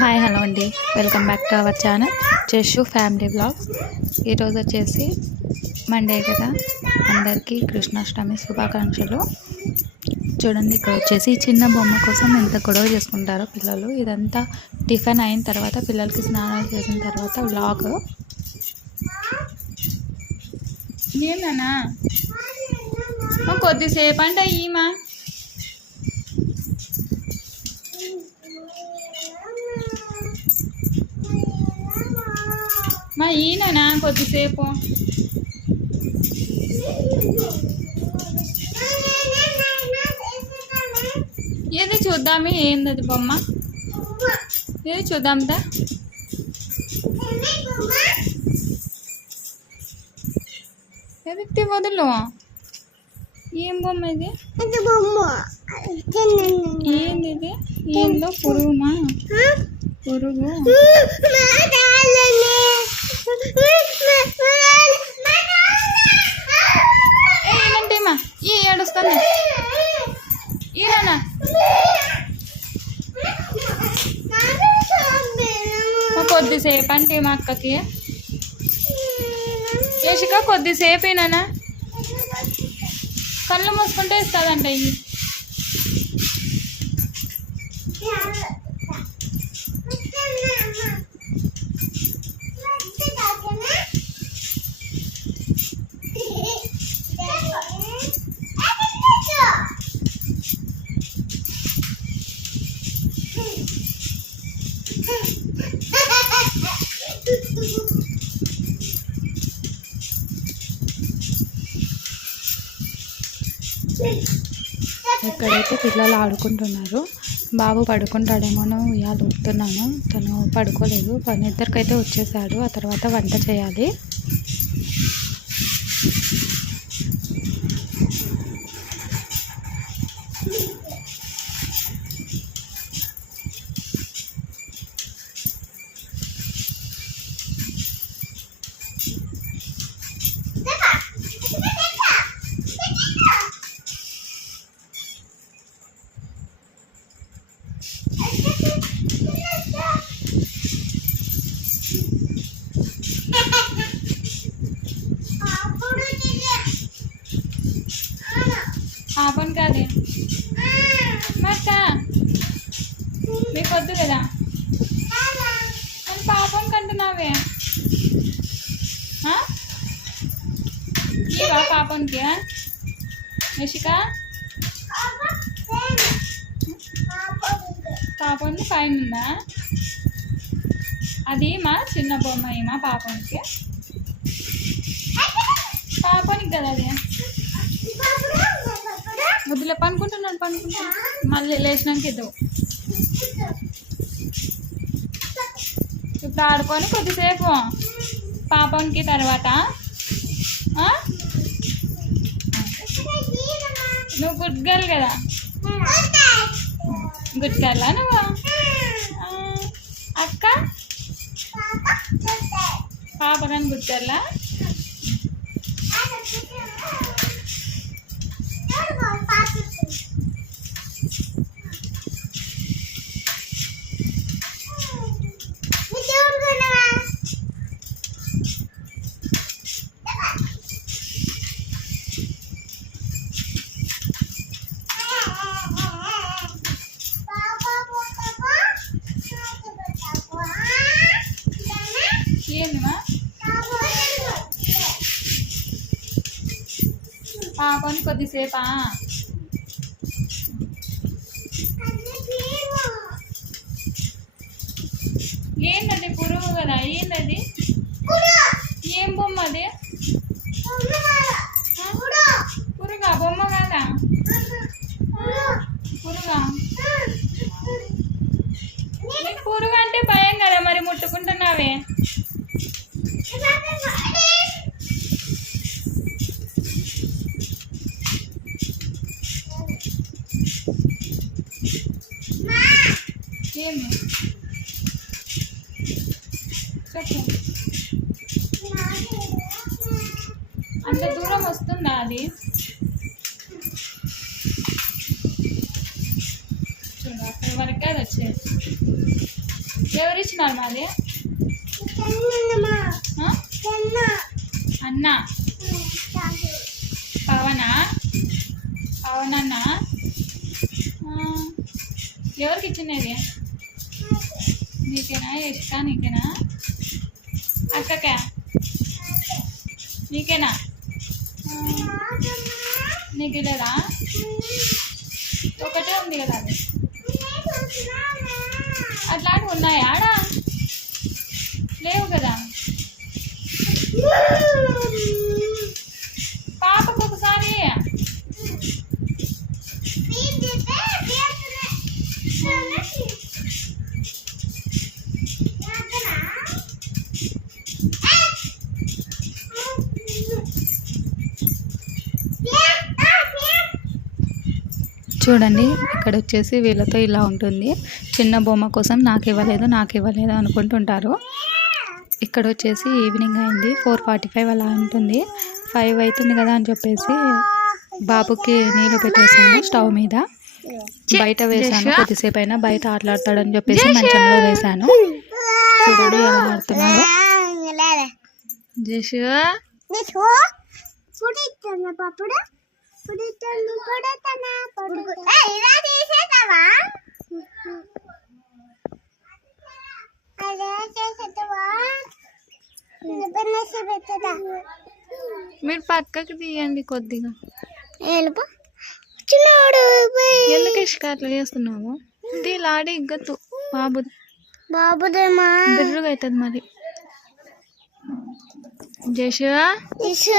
Hi hello అండి. Welcome back to our channel. Jashu family blogs ఈరోజు వచ్చేసి Monday కదా. అందరికీ కృష్ణాష్టమి శుభాకాంక్షలు. చూడండి ఇక్కడ వచ్చేసి చిన్న బొమ్మ కోసం ఎంత గొడవ చేసుకుంటారో పిల్లలు. ఇదంతా టిఫిన్ అయిన తర్వాత పిల్లలకి స్నానాలు చేసిన తర్వాత బ్లాగ్ ఏందన్నా కొద్దిసేపు అంటే ఈమా. ఈయననా కొద్దిసేపు? ఏది చూద్దామే? ఏంది అది బొమ్మ? ఏది చూద్దాందా ఎదుటి వదులు. ఏం బొమ్మ ఇది? ఏంది ఇది ఏందో పురుగుమా? పురుగు. ఏంటంటేమా ఈ ఏడుస్తాను ఈయన కొద్దిసేపు అంటే మా అక్కకి. యశిక కొద్దిసేపేనా కళ్ళు మూసుకుంటే ఇస్తుందంట ఇవి ఇక్కడైతే పిల్లలు ఆడుకుంటున్నారు. బాబు పడుకుంటాడేమో అని ఉయ్యాలు ఊపుతున్నాను తను పడుకోలేదు. నిద్రకైతే వచ్చేసాడు. ఆ తర్వాత వంట చేయాలి పాపం కాదే మక్క మీకు వద్దు కదా అని పాపం కంటున్నావే ఆ? ఇవా పాపంకి యశిక పాపం పైన ఉందా అది మా చిన్న బొమ్మ మా పాపనికి పాపానికి కదా అది వద్దులే పనుకుంటున్నాను పనుకుంటున్నాడు మళ్ళీ లేచినాక ఇద్దాం ఇప్పుడు ఆడుకొని కొద్దిసేపు పాపంకి తర్వాత ఆ? నువ్వు గుడ్ గర్ల్ కదా? గుడ్ గర్లా నువ్వు అక్క? పాప కానీ గుడ్ గర్లా पापन को दिसे पा అంత దూరం వస్తుందా అది? చూడు అక్కడ వరకే అది వచ్చేది. ఎవరు ఇచ్చినారు మాది అన్న. పవనా? పవనన్న? ఎవరికి ఇచ్చినది? నీకేనా? ఇష్ట నీకేనా? అక్కకా? నీకేనా? నీకు లేదా ఒకటే ఉంది కదా అది. అట్లాంటివి ఉన్నాయా ఆడా? లేవు కదా. చూడండి ఇక్కడ వచ్చేసి వీళ్ళతో ఇలా ఉంటుంది. చిన్న బొమ్మ కోసం నాకు ఇవ్వలేదు నాకు ఇవ్వలేదు అనుకుంటుంటారు. ఇక్కడ వచ్చేసి ఈవినింగ్ అయింది ఫోర్ ఫార్టీ ఫైవ్ అలా ఉంటుంది. ఫైవ్ అవుతుంది కదా అని చెప్పేసి బాబుకి నీళ్ళు పెట్టేసాను స్టవ్ మీద. బయట వేసాను కొద్దిసేపు అయినా బయట ఆటలాడతాడని చెప్పేసి మంచంలో వేసాను చూడండి ఎలా ఆడుతున్నాడు. జషు. ఇలా చేసేద్దామా నిబంధన పెట్టదా మీరు పక్కకి తీయండి కొద్దిగా. చిన్నోడు ఎందుకు ఇష్క అట్లా చేస్తున్నావు? దీలాడి ఇగ్గతు బాబు బాబుదేమా? బిర్రుగా అవుతుంది మరి. జషు? ఇసు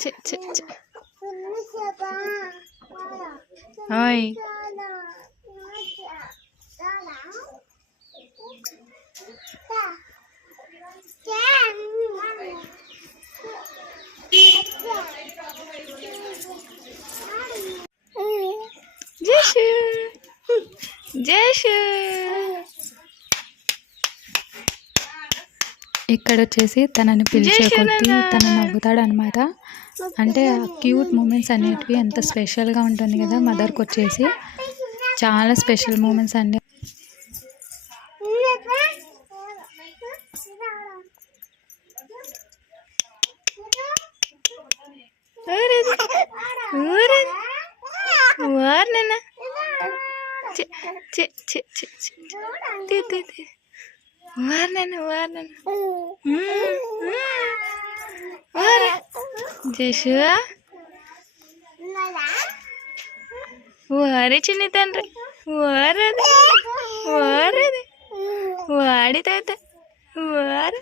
చి, చి, చి, చి. ఓయ్ జషు జషు ఇక్కడ వచ్చేసి తనని పిలిచే కొద్దీ తను నవ్వుతాడు అనమాట అంటే ఆ క్యూట్ మూమెంట్స్ అనేటివి ఎంత స్పెషల్గా ఉంటుంది కదా మదర్కి వచ్చేసి చాలా స్పెషల్ మూమెంట్స్ అండి. వారినైనా చి చి చి చి చి తీ తీ తీ వారినైనా వారినైనా వారే జషు వారి చిన్ని తండ్రి వారది వారది వాడి తాత వారు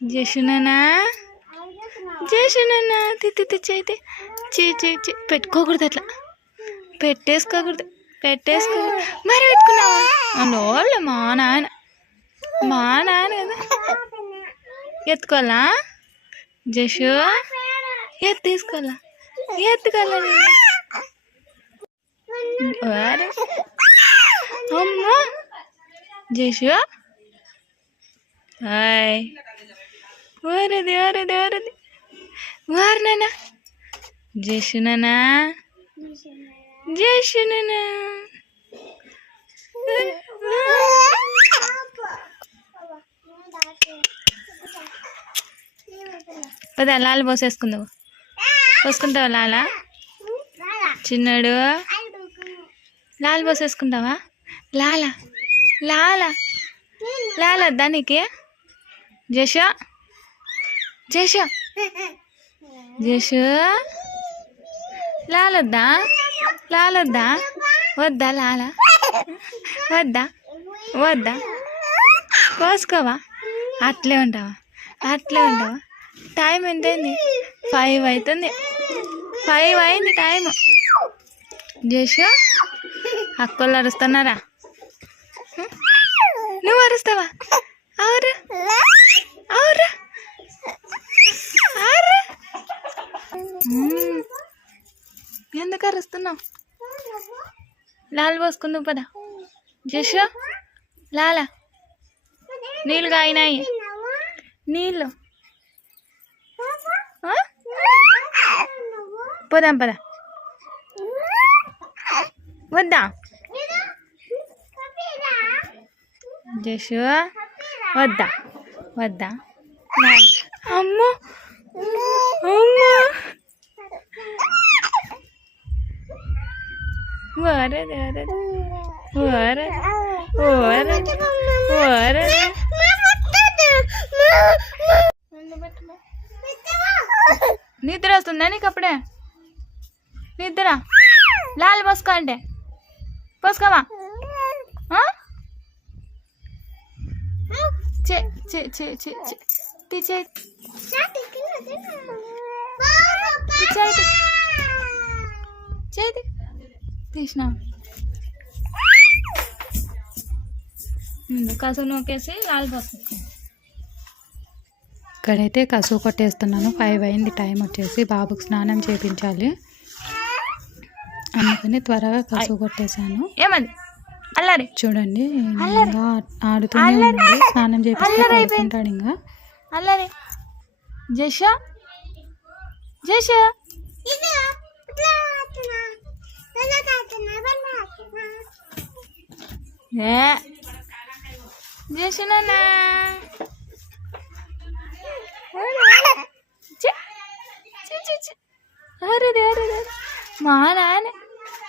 జషుననా జషునన్నా తిత్తి తెచ్చైతే చీ చీ చీ. పెట్టుకోకూడదు అట్లా. పెట్టేసుకోకూడదు. పెట్టేసుకోకూడదు మరి పెట్టుకున్నావా? లోపల మా నాన్న. మా నాన్న ఎత్తుకోవాలా? జషు ఎత్తు తీసుకోవాలా? ఎత్తుకోవాలా అమ్మో. జషు. హాయ్. వారది నానా వారది. నానా జషుననా జషుననా పద లాల పోసేసుకుందావు పోసుకుంటావా లాల? చిన్నాడు. లాల పోసేసుకుంటావా? లాల లాల లాల దానికి. జష జష జష. లాలొద్దా? లాలొద్దా? వద్దా లాల? వద్దా? వద్దా? కోసుకోవా అట్లే ఉంటావా? అట్లే ఉంటావా? టైం ఎంతైంది? ఫైవ్ అవుతుంది ఫైవ్ అయింది టైం జేషు అక్కలు అరుస్తున్నారా? నువ్వు అరుస్తావా? అవురు అవురు ఎందుకు అరుస్తున్నావు? లాల్ పోసుకుందాం పదా. జేషు లాలా. నీళ్ళు కాయినాయి నీళ్ళు. పోదాం పద. వద్దా? జషు వద్దా? వద్దా? లాల్. అమ్మో! అమ్మో వరద. వరద వరద. వరద. నిద్ర వస్తుందా నీకు అప్పుడే? నిద్ర? లాల్ పోసుకో అంటే. పోసుకోమా చే చే చే చే చే. తీ చే. చేయి చేయి తీసిన. కాసు నోకేసి లాల్ పోసుకుంటాం ఇక్కడైతే కసువు కొట్టేస్తున్నాను. ఫైవ్ అయింది. టైం వచ్చేసి బాబుకి స్నానం చేయించాలి అందుకని త్వరగా కసువు కొట్టేశాను. చూడండి ఇంకా ఆడుతూనే ఉంది. స్నానం చేపిస్తే. పడుకుంటాడు ఇంకా. జష? జష? జషనా అరే అరే మా నాన్న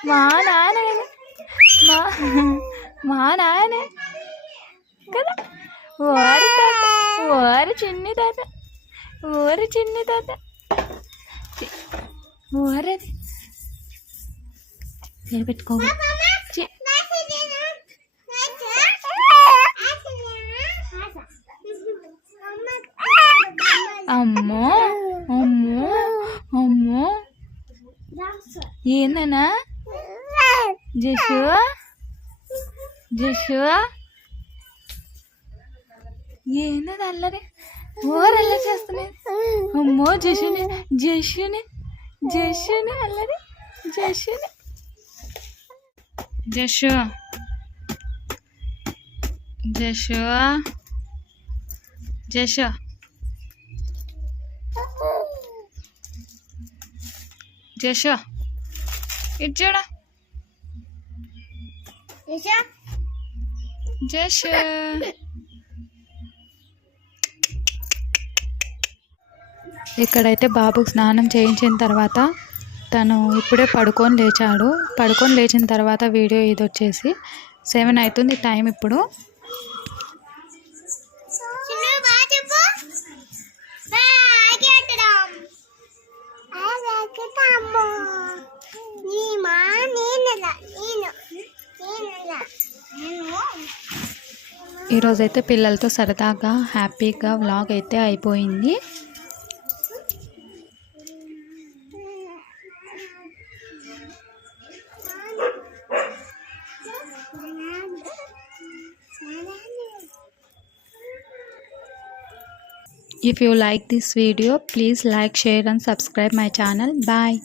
మా నాన్న మా మా నాన్న కదా. ఓరి తాత ఓరి చిన్ని తాత ఓరి చిన్ని తాత. ఓరది పేరు పెట్టుకో చి- అమ్మో అమ్మో అమ్మో ఏందనా జషు? జషు? ఏందది అల్లరి? ఓర్ అల్లరి చేస్తున్నాయి. అమ్మో జషుని జషుని జషుని అల్లరి జషుని. జషు? జషు? జషు? జషు? ఇటు చూడ జషు ఇక్కడైతే బాబుకి స్నానం చేయించిన తర్వాత తను ఇప్పుడే పడుకొని లేచాడు. పడుకొని లేచిన తర్వాత వీడియో ఇది వచ్చేసి సెవెన్ అవుతుంది టైం ఇప్పుడు. ఈరోజైతే పిల్లలతో సరదాగా హ్యాపీగా వ్లాగ్ అయితే అయిపోయింది If you like this video, please like, share and subscribe my channel. Bye.